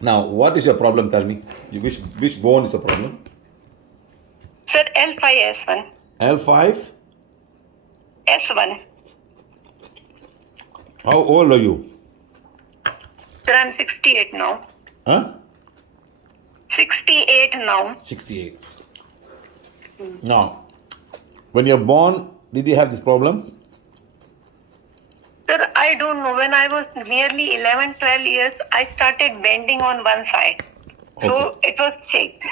Now, what is your problem? Tell me. Which bone is a problem? Sir, L5S1. L5. S1. How old are you? Sir, I'm 68 now. Huh? 68 now. 68. Now, when you're born, did you have this problem? Sir, I don't know. When I was nearly 11, 12 years, I started bending on one side. So it was checked.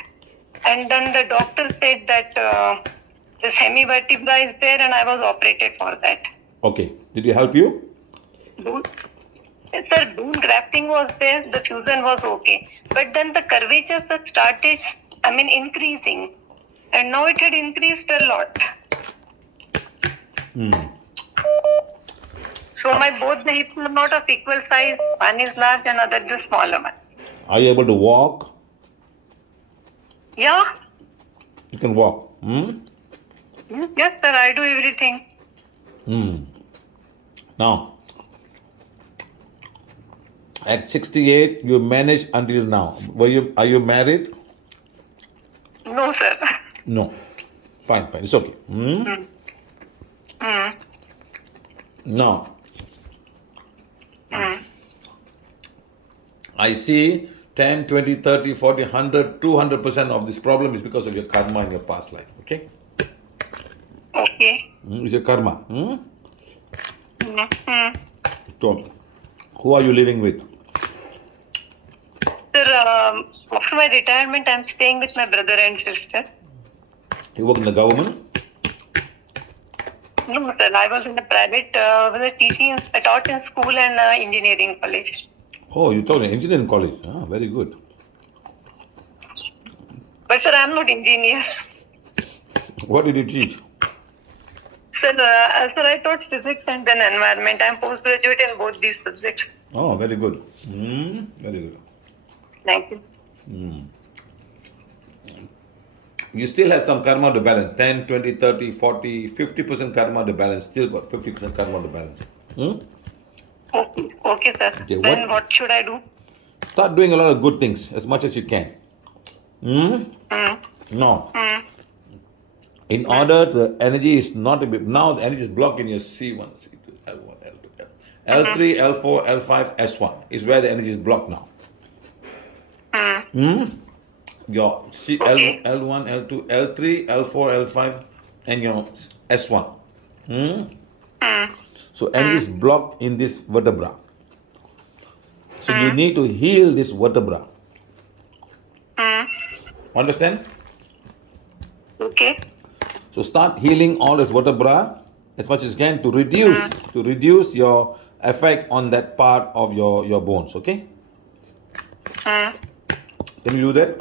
And then the doctor said that the semi-vertebra is there and I was operated for that. Okay. Did he help you? Sir, bone grafting was there, the fusion was okay. But then the curvature started, increasing. And now it had increased a lot. So both the hips are not of equal size. One is large and other the smaller one. Are you able to walk? Yeah. You can walk. Yes, sir, I do everything. Now, at 68, you managed until now. Are you married? No, sir. No. Fine. It's okay. Now, I see 10, 20, 30, 40, 100, 200% of this problem is because of your karma in your past life. Okay? Okay. It's your karma. So, who are you living with? Sir, after my retirement, I'm staying with my brother and sister. You work in the government? No, sir, I was in the private, I taught in school and engineering college. Oh, you taught in engineering college. Ah, very good. But sir, I'm not engineer. What did you teach? Sir, I taught physics and then environment. I'm postgraduate in both these subjects. Oh, very good. Very good. Thank you. You still have some karma to balance. 10, 20, 30, 40, 50% karma to balance. Still got 50% karma to balance. Okay, sir. Okay, then what should I do? Start doing a lot of good things as much as you can. No. In order, the energy is not a bit. Now the energy is blocked in your C1, C2, L1, L2, L3, L4, L5, S1 is where the energy is blocked now. Your Okay. L1, L2, L3, L4, L5, and your S1. So energy is blocked in this vertebra. So you need to heal this vertebra. Understand? Okay. So start healing all this vertebra as much as you can to reduce your effect on that part of your bones. Okay? Can you do that?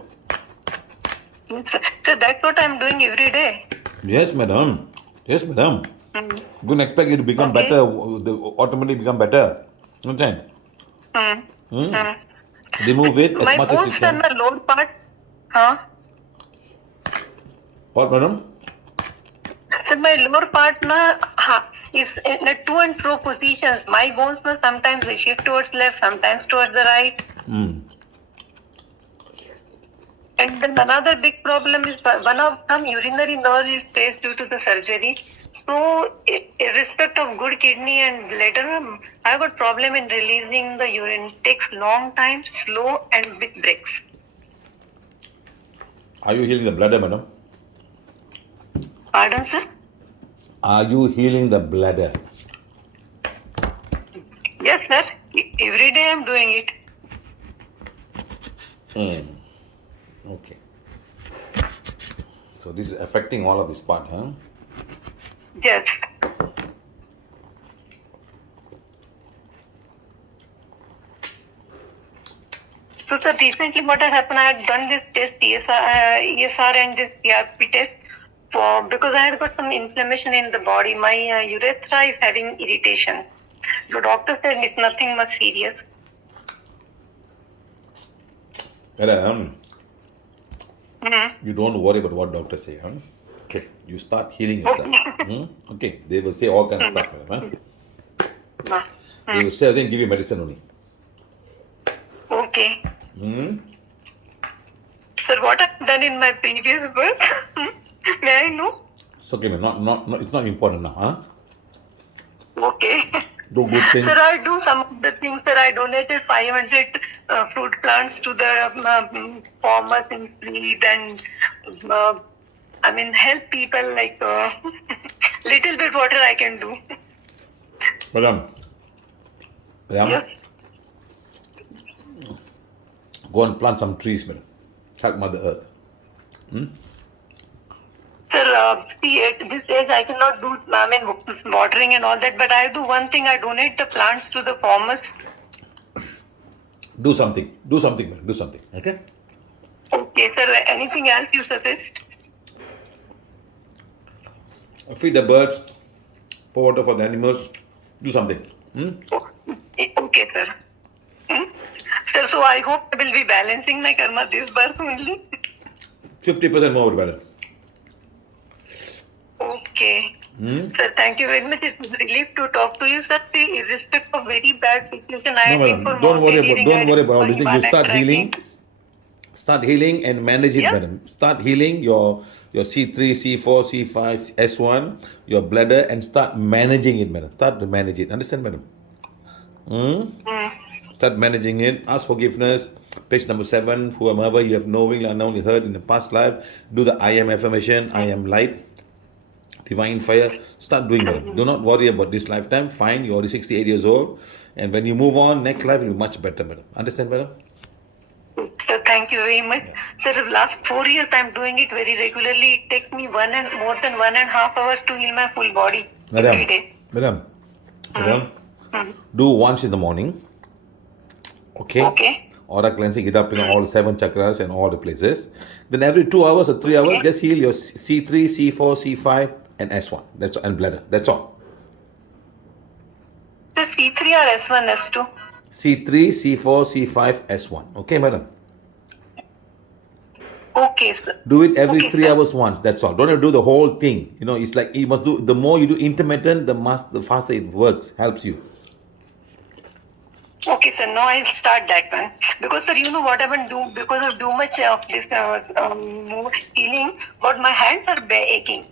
So that's what I'm doing every day. Yes, madam. Yes, madam. Don't expect it to become better. Automatically become better. Understand? Remove it as much as you can. My bones and the lower part. Huh? What, madam? So my lower part is in a to and fro positions. My bones sometimes they shift towards left, sometimes towards the right. And then another big problem is one of some urinary nerve is faced due to the surgery. So, irrespective of good kidney and bladder, I got problem in releasing the urine. Takes long time, slow and with breaks. Are you healing the bladder, madam? Pardon, sir? Are you healing the bladder? Yes, sir. Every day I'm doing it. Okay. So this is affecting all of this part, huh? Yes. So, sir, recently what had happened, I had done this test, ESR and this PRP test, because I had got some inflammation in the body. My urethra is having irritation. The doctor said it's nothing much serious. Madam, you don't worry about what doctors say, huh? Okay, you start healing yourself. Okay, they will say all kinds of stuff, madam, huh? They will say, I think, give you medicine only. Okay. Hmm? Sir, what I've done in my previous birth? May I know? It's okay, man. Not, it's not important now, huh? Okay. Do good things. Sir, I do some of the things. Sir, I donated 500 fruit plants to the farmers in Fleet and help people like little bit whatever I can do. Madam, Yes. go and plant some trees, madam. Help Mother Earth. Sir, see, at this age I cannot do, watering and all that, but I do one thing, I donate the plants to the farmers. Do something. Do something, madam. Do something. Okay? Okay, sir, anything else you suggest? Feed the birds. Pour water for the animals. Do something. Okay, sir. Sir, so I hope I will be balancing my karma this birth only. 50% more better. Okay. Sir, thank you very much. It was a relief to talk to you, sir. See, irrespective of very bad situation, I No, had been madam. for Don't worry mountain about all this. regarding You start healing. Start healing and manage it, Yeah. madam. Start healing your C3, C4, C5, S1, your bladder, and start managing it, madam. Start to manage it. Understand, madam? Start managing it. Ask forgiveness. Page number 7. Whomever you have knowingly or unknowingly heard in the past life, do the I am affirmation. I am light. Divine fire. Start doing it. Do not worry about this lifetime. Fine, you're already 68 years old. And when you move on, next life will be much better, madam. Understand, madam? Sir, thank you very much. Sir, the last 4 years I'm doing it very regularly. It takes me more than 1.5 hours to heal my full body every day. Madam, do once in the morning. Okay? Okay. Aura cleansing, it up in all 7 chakras and all the places. Then every 2 hours or 3 hours, just heal your C3, C4, C5, and S1. That's all, and bladder. That's all. So C3 or S1, S2? C3, C4, C5, S1. Okay, madam? Okay, sir. Do it every Okay, 3 sir. hours once. That's all. Don't have to do the whole thing. You know, it's like you must do. The more you do intermittent, the faster it works. Helps you. Okay, sir. Now I'll start that one. Because, sir, you know what I've been doing because of too much of this healing, but my hands are aching.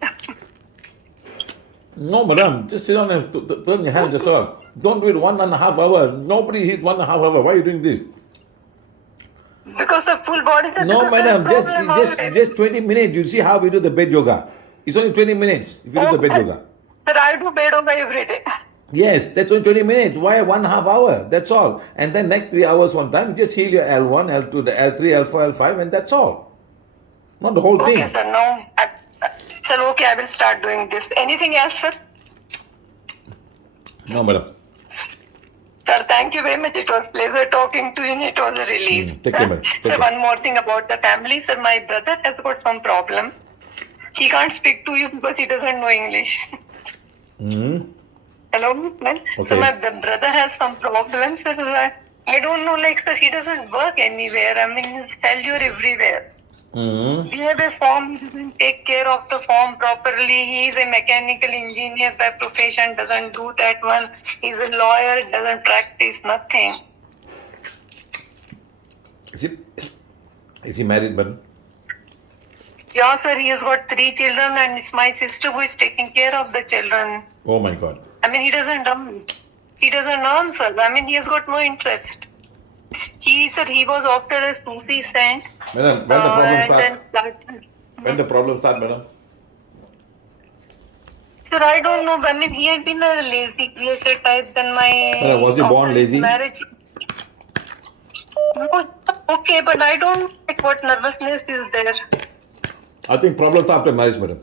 No, madam. Just sit down and turn your hand. That's all. Don't do it 1.5 hours. Nobody hits 1.5 hours. Why are you doing this? Because the full body is No, madam. Just 20 minutes. You see how we do the bed yoga. It's only 20 minutes if you do the bed yoga. Sir, I do bed yoga every day. Yes, that's only 20 minutes. Why 1.5 hour? That's all. And then next 3 hours one time, just heal your L1, L2, the L3, L4, L5, and that's all. Not the whole Okay, thing. sir. Now, sir, okay, I will start doing this. Anything else, sir? No, madam. Sir, thank you very much. It was pleasure talking to you. It was a relief. Take care, madam. Take Sir, care. one more thing about the family. Sir, my brother has got some problem. He can't speak to you because he doesn't know English. Hello, man. Okay. So my brother has some problems. Sir, I don't know, like, sir, he doesn't work anywhere. I mean, his failure everywhere. We have a farm, he doesn't take care of the farm properly. He is a mechanical engineer by profession, doesn't do that one. He's a lawyer, doesn't practice nothing. Is he married, madam? Yeah, sir, he has got 3 children and it's my sister who is taking care of the children. Oh my God. I mean, he doesn't earn, sir. I mean, he has got no interest. He was after a Sufi saint. Madam, when the problem and start? then When the problem start, madam? Sir, I don't know. I mean, he had been a lazy creature type. Then my Was he born after his lazy? marriage. No, okay, but I don't like what nervousness is there. I think problem start after marriage, madam.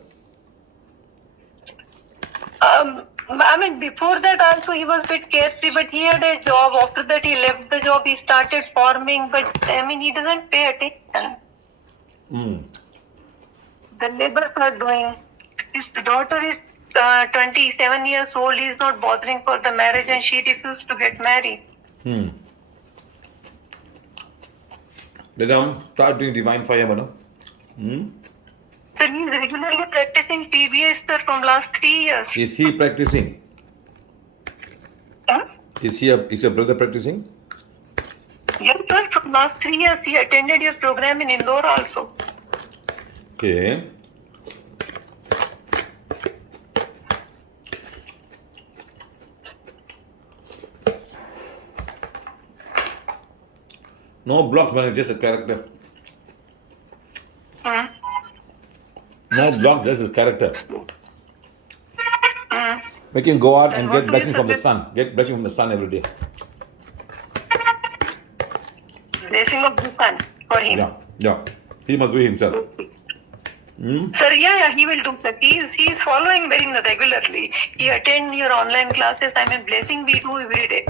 I mean, before that also he was a bit carefree, but he had a job. After that, he left the job. He started farming, but I mean, he doesn't pay attention. The neighbors are doing. His daughter is 27 years old. He is not bothering for the marriage, and she refused to get married. Madam, start doing divine fire, madam. So he is regularly practicing PBS, sir, from last 3 years. Is he practicing? Huh? Is your brother practicing? Yes, sir, from last 3 years he attended your program in Indore also. Okay. No blocks, man. It's just a character. Hmm. No block, just his character. Hmm. Make him go out Then and what get do blessing you from the suggest? sun. Get blessing from the sun every day. Blessing of the sun for him. Yeah. He must do it himself. Sir, yeah, he will do that. He is following very regularly. He attend your online classes. I mean, blessing we do every day.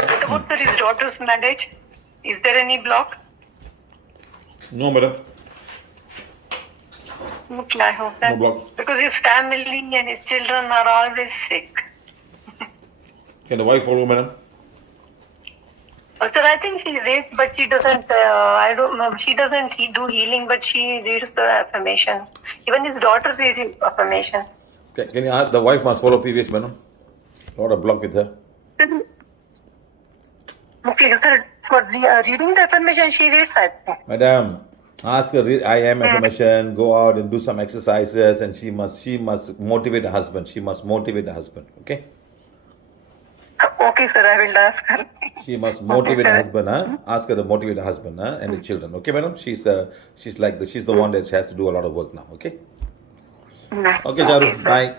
What about sir his daughter's marriage? Is there any block? No, madam. Okay, I hope that No block. because his family and his children are always sick. Can the wife follow, madam? Sir, I think she reads, but she doesn't. I don't know. She doesn't do healing, but she reads the affirmations. Even his daughter reads affirmations. Can you ask the wife must follow previous, madam? Not a block with her. Okay, sir. For reading the affirmation, she reads. I think. Madam, ask her I am affirmation, go out and do some exercises, and she must motivate the husband. She must motivate the husband. Okay? Okay, sir. I will ask her. She must motivate sir. the husband, huh? Ask her to motivate the husband, huh? And the children. Okay, madam? She's the one that she has to do a lot of work now. Okay? Okay, Charu. sir. Bye.